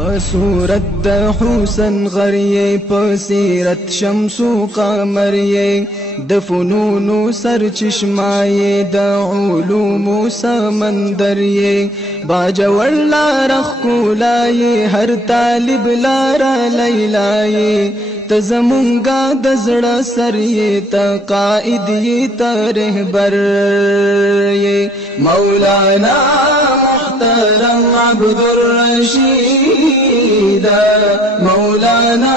صورت د حسن غریه په سیرت شمس و قمر یې د فنونو سر چشمای د علوم سمندر یې باجوړ لار ښکلای هر طالب لار لیلای ته زمونږه د زړه سر یې ته قائد یې ته رهبر یې مولانا محترم عبدالرشید مولانا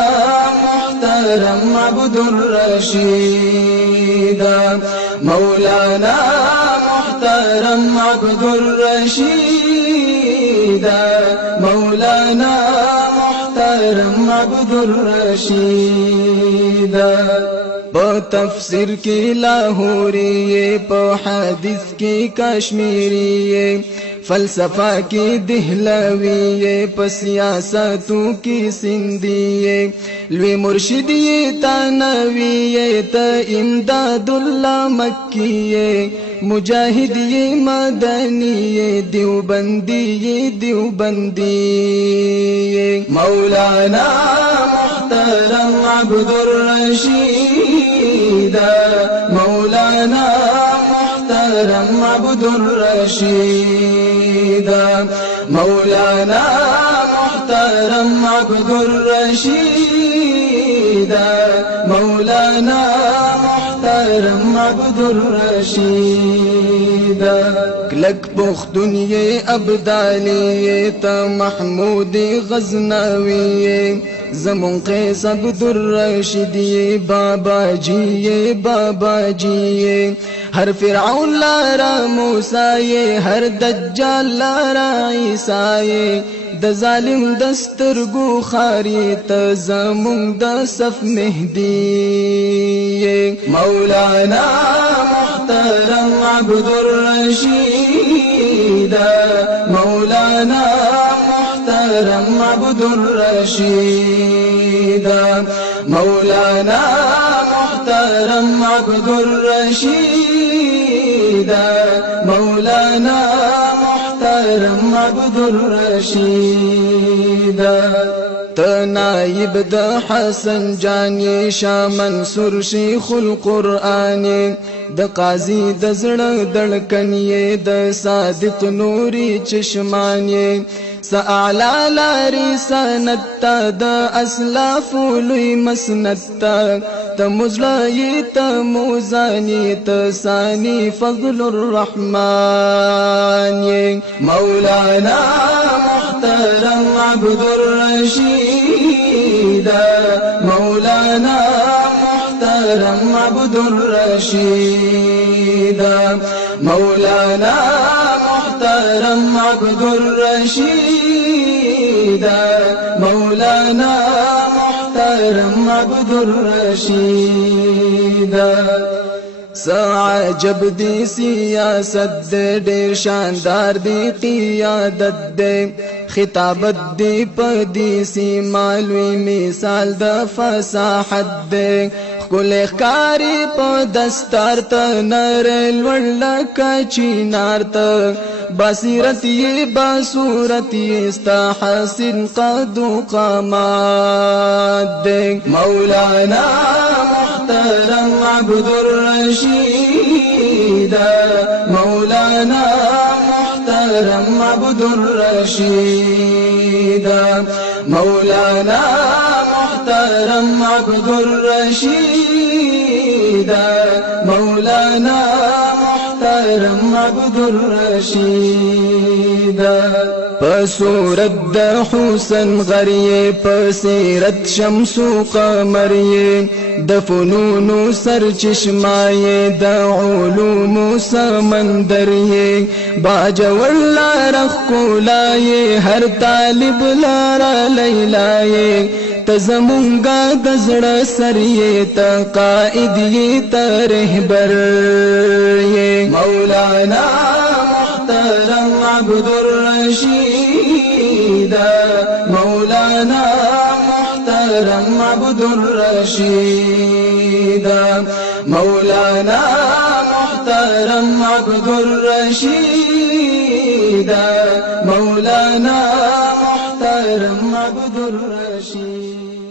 محترم عبدالرشید مولانا محترم عبدالرشید مولانا محترم عبدالرشید په تفسیر کې لاهوري په حدیث کې کشمیری فلسفہ کی دہلوی په سیاستو کی سندھی لوی مرشدی تانوی تا امداد اللہ مکی مجاہدی مدنی دیوبندی مولانا محترم عبدالرشید مولانا محترم عبدالرشید مولانا محترم عبدالرشید مولانا محترم عبدالرشید کلک پختون یہ ابدالی تا محمود غزنوی زمون قیس عبدالرشید بابا جی ہر فرعون لارا موسیٰ ہر دجال لارا عیسیٰ د ظالم دسترگو خاری تزمون د صف مہدی مولانا محترم عبدالرشید مولانا محترم عبدالرشید مولانا محترم عبدالرشید مولانا محترم عبدالرشید تا نائب د حسن جانی شاہ منصور شیخ القرآن د قاضی د زړه دړکنی د صادق نوری چشمانی ساعلا لاری سنتا د اسلاف لوی مسنتا تمزلای تموزانی تسانی فضل الرحمن مولانا محترم عبدالرشید مولانا محترم عبدالرشید مولانا محترم عبدالرشید مولانا محترم عبدالرشید عجب دی سیاست دے ډیر شاندار دی قیادت دے خطابت دی پدی سی مالوی مثال د فصاحت دے کل اخکاری پا دستار تا نر الوڑ چینار تا بصیرت یہ بصورت یہ استا حسن قد و قامات دے مولانا محترم عبدالرشید مولانا محترم عبدالرشید مولانا محترم عبدالرشید مولانا محترم عبدالرشید صورت د حسن غریه په سیرت شمس و قمر د فنونو سر چشمای د علوم سمندر باجوړ لار ښکلای هر طالب لار لیلای ته زمونږه د زړه سر یې ته قائد یې ته رهبر یې مولانا محترم عبدالرشید مولانا محترم عبدالرشید مولانا محترم عبدالرشید مولانا محترم عبد الرشید